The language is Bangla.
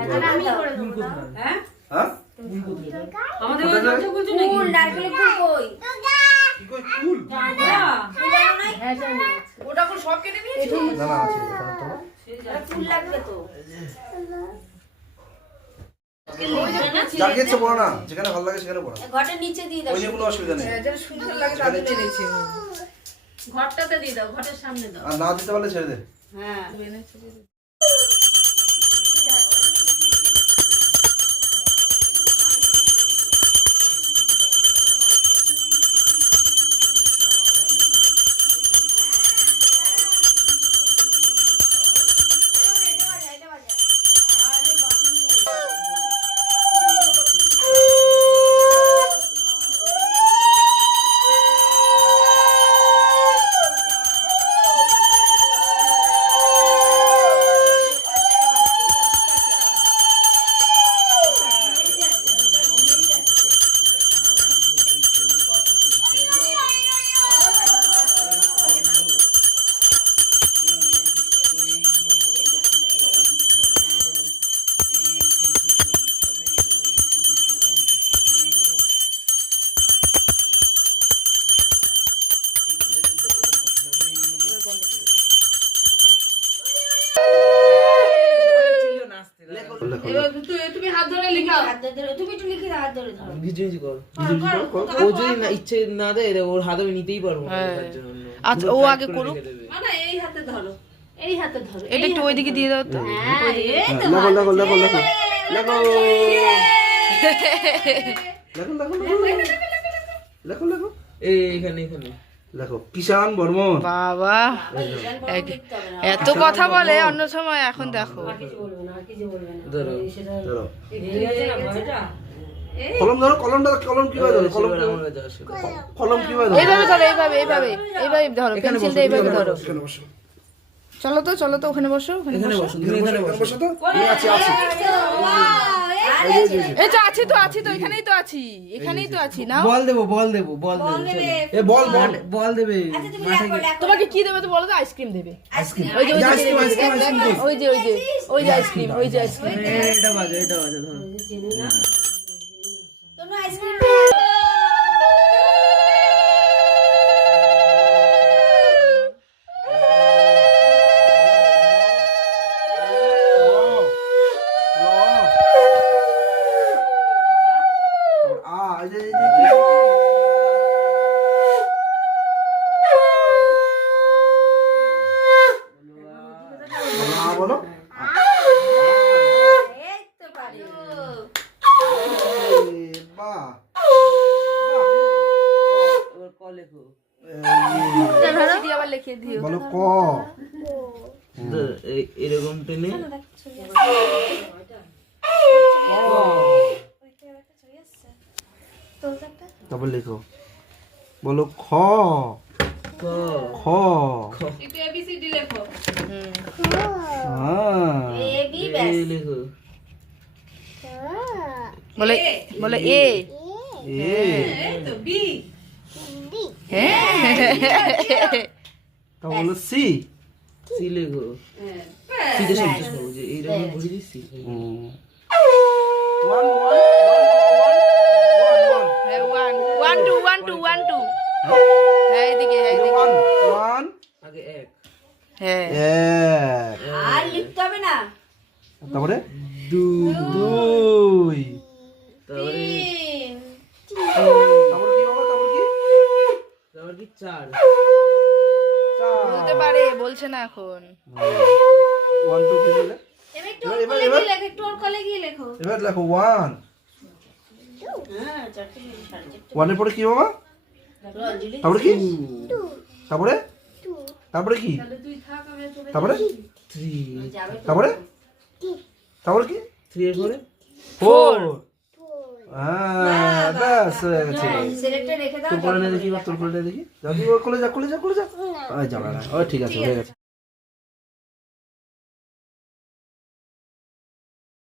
আমি করে দেব। হ্যাঁ হ্যাঁ আমাদের ওই লজ্জা করছো নাকি? ফুল নারকেল ফুল কই? কি কই ফুল হ্যাঁ জানি। ওটা কোন সব কেটে নিয়েছো? না না আছে এখানে তো ফুল লাগবে তো। জাগিয়েছে পড়ো না যেখানে ভালো লাগে সেখানে পড়ো ঘরের নিচে দিয়ে দাও। ওই নিয়ে কোনো অসুবিধা নেই যেটা সুন্দর লাগে তাতে এনেছি ঘরটাতে দিয়ে দাও ঘরের সামনে দাও আর না দিতে পারলে ছেড়ে দে হ্যাঁ। তুমি হাত ধরে লিখাও হাত ধরে তুমি একটু লিখে দাও, হাত ধরে ধরো। ভিজুইজি কর ও যদি না ইচ্ছে না দেয় ওর হাতে আমি নিতেই পারবো না তার জন্য আচ্ছা ও আগে করুক। মানে এই হাতে ধরো এই হাতে ধরো এটা একটু ওইদিকে দিয়ে দাও তো। হ্যাঁ এই তো লেখো লেখো লেখো লেখো লেখো লেখো লেখো এই এখানে এখানে লেখো কিষান বর্মন বাবা লিখতে হবে না। এত কথা বলে অন্য সময়, এখন দেখো কিছু বলবে না, আর কিছু বলবে না। ধরো ধরো ঠিক আছে না ভয়টা? কলম ধরো কলমটা কলম কিভাবে ধরো কলম এবার আমার কাছে আসো কলম কিভাবে ধরো এইভাবে ধরো, এইভাবে এইভাবে এইভাবে ধরো, পেন্সিলটা এইভাবে ধরো। এখানে বসো চলো তো ওখানে বসো, ওখানে এখানে বসো। বসো তুমি এখানে বসো বসো তো আমি আছি আছি এই তো আছি তো এখানেই তো আছি, এখানেই তো আছি না। বল দেবো এ বল বল বল দেবে আচ্ছা তুমি লেখো লেখো। তোমাকে কি দেবে তো বলো তো? আইসক্রিম দেবে। আইসক্রিম। ওই যে আইসক্রিম, আইসক্রিম, আইসক্রিম। ওই যে আইসক্রিম, ওই যে আইসক্রিম। এটা বাজে ধরো তোমরা আইসক্রিম বলো এই তো পারি। বাহ এবার ক লেখো চিঠি আবার লিখে দিও। বলো ক এরকম টেনে তারপর লেখো বলো খ ক খ একটু এবিসিডি লেখো হ্যাঁ এ বি ব্যাস। এই লেখো বলে বলে এ। এ এই তো বি তা বলো সি সি লেখো হ্যাঁ সিতে শব্দ শুনবো যে এইরকম করে দিচ্ছি ওয়ান হ্যাঁ, ওয়ান টু। হ্যাঁ এদিকে ওয়ান ওয়ান আগে এক হ্যাঁ। এক আর লিখতে হবে না। তারপরে দুই দুই তারপরে তিন। তারপরে কি বাবা তারপরে কি তারপর কি চার বলতে পারে, বলছে না এখন। ওয়ান টু কি বলে এবার একটু ওর কোলে গিয়ে লেখো, একটু ওর কোলে গিয়ে লেখো। এবার লেখো ওয়ান হ্যাঁ, চারটে সাড়ে চারটে। ওয়ানের পরে কি বাবা লেখো অঞ্জলি। তারপরে কি তারপরে তারপরে কি তুই থাক আমি চলে তারপরে থ্রি যাবে তো। তারপরে তারপরে কি থ্রি এর পরে ফোর হ্যাঁ ব্যাস হয়ে গেছে সিলেক্টে রেখে দাও। তোর পরে দেখি তোর পরে দেখি যা তুই কোলে যা ও ঠিক আছে হয়ে গেছে